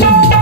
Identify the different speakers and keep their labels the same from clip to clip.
Speaker 1: Thank you.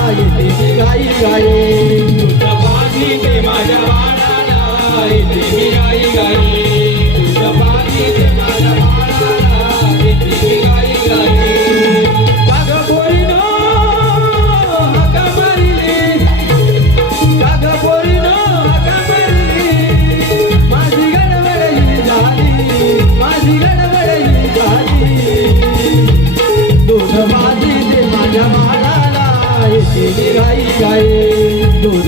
Speaker 1: गाई गाई बांधली ते माझ्या वाडाला गाई गाई.